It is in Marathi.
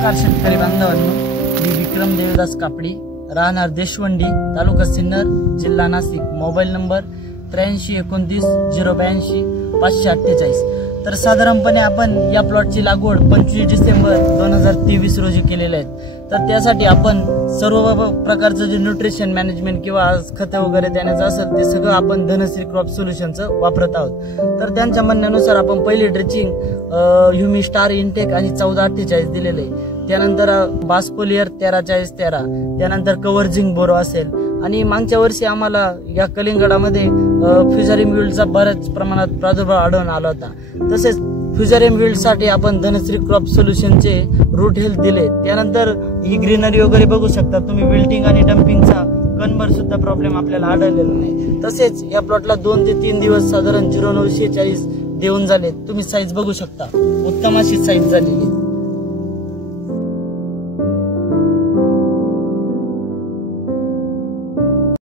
नमस्कार शेतकरी बांधवांनो, मी विक्रम देवदास कापडी, राहणार देशवंडी, तालुका सिन्नर, जिल्हा नाशिक। Mobile number 8329 082 548। तर साधारणपणे आपण या प्लॉटची लागवड 25 डिसेंबर 2023 रोजी केलेली आहे। तर त्यासाठी आपण सर्व प्रकारचं जे न्यूट्रिशन मॅनेजमेंट किंवा खते वगैरे देण्याचं असेल ते सगळं आपण धनश्री क्रॉप सोल्युशनचं वापरत आहोत। तर त्यांच्या म्हणण्यानुसार आपण पहिली ड्रिचिंग ह्युमी स्टार इनटेक आणि 1448 दिलेले आहे। त्यानंतर बास्पोलियर 134013, त्यानंतर कव्हरझिंग बोरो असेल। आणि मागच्या वर्षी आम्हाला या कलिंगडामध्ये फ्युझारियम विल्डचा बऱ्याच प्रमाणात प्रादुर्भाव आढळून आला होता। तसेच फ्युझारियम विल्डसाठी आपण धनश्री क्रॉप सोल्युशनचे रूट हेल्थ दिले। त्यानंतर ही ग्रीनरी वगैरे बघू शकता तुम्ही, विल्टिंग आणि डंपिंगचा कणभर सुद्धा प्रॉब्लेम आपल्याला आढळलेला नाही। तसेच या प्लॉटला 2 ते 3 दिवस साधारण 0940 देऊन झाले। तुम्ही साईज बघू शकता, उत्तम अशी साईज झालेली।